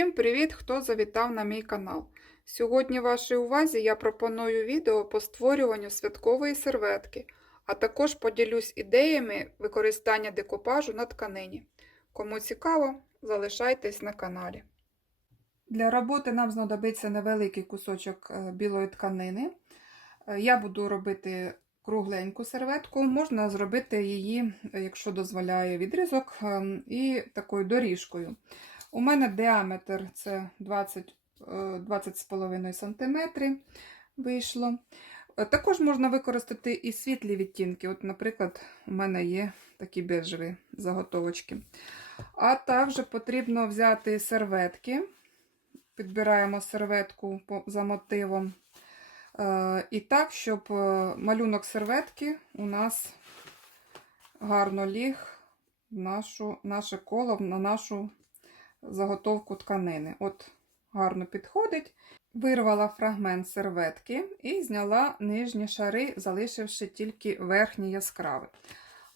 Всім привіт, хто завітав на мій канал. Сьогодні вашій увазі я пропоную відео по створюванню святкової серветки, а також поділюсь ідеями використання декупажу на тканині. Кому цікаво, залишайтесь на каналі. Для роботи нам знадобиться невеликий кусочок е, білої тканини. Е, Я буду робити кругленьку серветку, можна зробити її, е, якщо дозволяє відрізок, ем, і такою доріжкою. У мене діаметр це 20, е, 20,5 см вийшло. Е, Також можна використати і світлі відтінки. От, Наприклад, у мене є такі бежеві заготовочки. А також потрібно взяти серветки. Підбираємо серветку за мотивом. Е, І так, щоб е, малюнок серветки у нас гарно ліг в нашу, наше коло, на нашу заготовку тканини. От гарно підходить. Вирвала фрагмент серветки і зняла нижні шари, залишивши тільки верхні яскраві.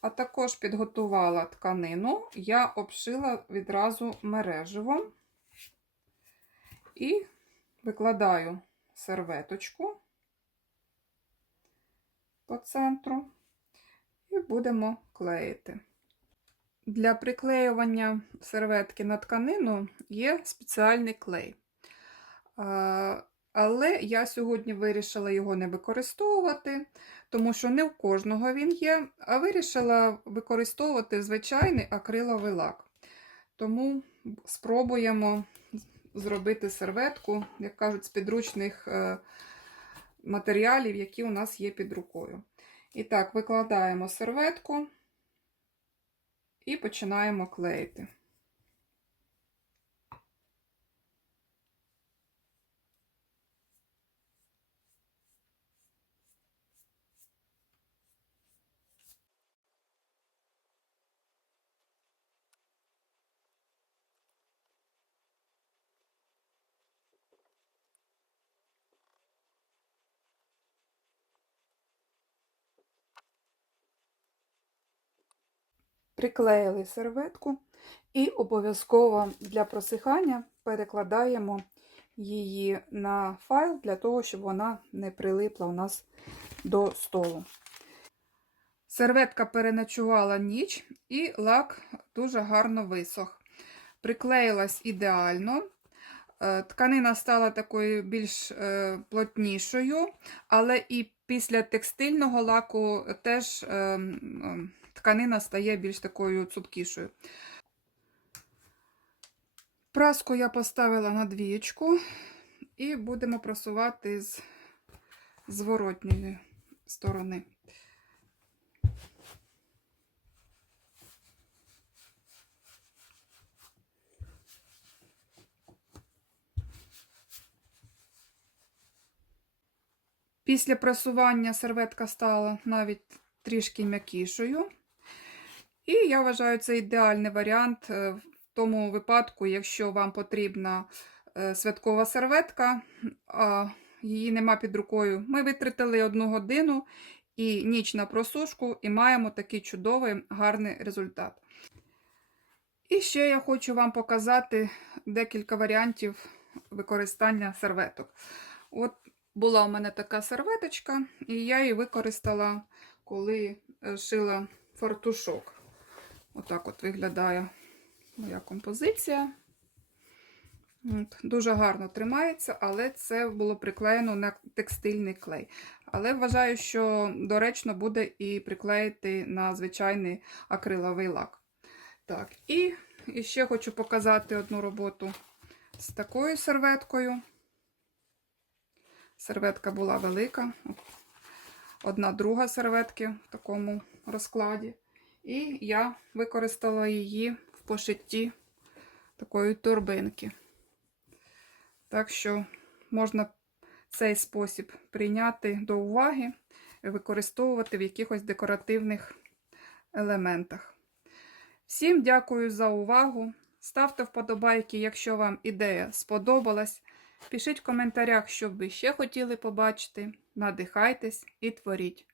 А також підготувала тканину, я обшила відразу мереживом і викладаю серветочку по центру і будемо клеїти. Для приклеювання серветки на тканину є спеціальний клей. Але я сьогодні вирішила його не використовувати, тому що не в кожного він є, а вирішила використовувати звичайний акриловий лак. Тому спробуємо зробити серветку, як кажуть, з підручних е, матеріалів, які у нас є під рукою. І так, викладаємо серветку і починаємо клеїти. Приклеїли серветку і обов'язково для просихання перекладаємо її на файл для того, щоб вона не прилипла у нас до столу. Серветка переночувала ніч, і лак дуже гарно висох. Приклеїлась ідеально. Е, Тканина стала такою більш е, плотнішою, але і після текстильного лаку теж е, м, тканина стає більш такою цупкішою. Праску я поставила на двієчку і будемо просувати з зворотньої сторони. Після прасування серветка стала навіть трішки м'якішою. І я вважаю, це ідеальний варіант е, в тому випадку, якщо вам потрібна е, святкова серветка, а її нема під рукою. Ми витратили одну годину і ніч на просушку, і маємо такий чудовий гарний результат. І ще я хочу вам показати декілька варіантів використання серветок. От була у мене така серветочка, і я її використала, коли е, шила фартушок. Отак от виглядає моя композиція. От, Дуже гарно тримається, але це було приклеєно на текстильний клей. Але вважаю, що доречно буде і приклеїти на звичайний акриловий лак. Так, і, ще хочу показати одну роботу з такою серветкою. Серветка була велика. Одна друга серветки в такому розкладі. І я використала її в пошитті такої торбинки. Так що можна цей спосіб прийняти до уваги використовувати в якихось декоративних елементах. Всім дякую за увагу. Ставте вподобайки, якщо вам ідея сподобалась. Пишіть в коментарях, що б ви ще хотіли побачити. Надихайтесь і творіть.